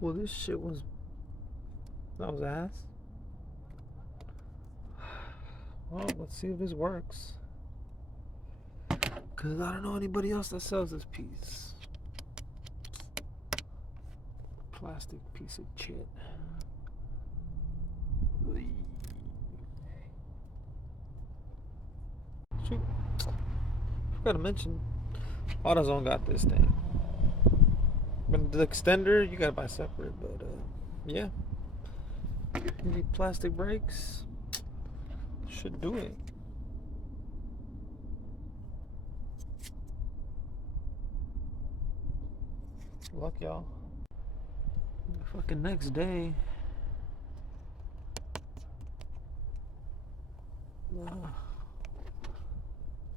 Well, this shit was... That was ass. Well, let's see if this works. Because I don't know anybody else that sells this piece. Plastic piece of shit. Shoot. Forgot to mention, AutoZone got this thing. But the extender, you gotta buy separate. But yeah. You need plastic brakes. Should do it. Good luck, y'all. The fucking next day.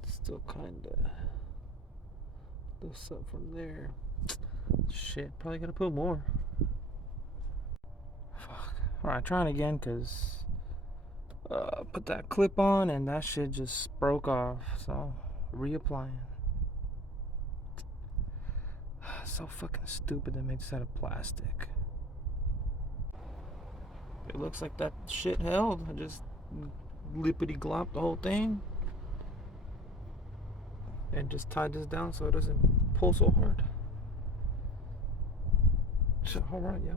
Still kinda lifts up from there. Shit, probably gotta put more. Fuck. Alright, trying again, cause put that clip on and that shit just broke off. So reapplying. So fucking stupid they made this out of plastic. It looks like that shit held. I just lippity glopped the whole thing and just tied this down so it doesn't pull so hard. Alright, yeah.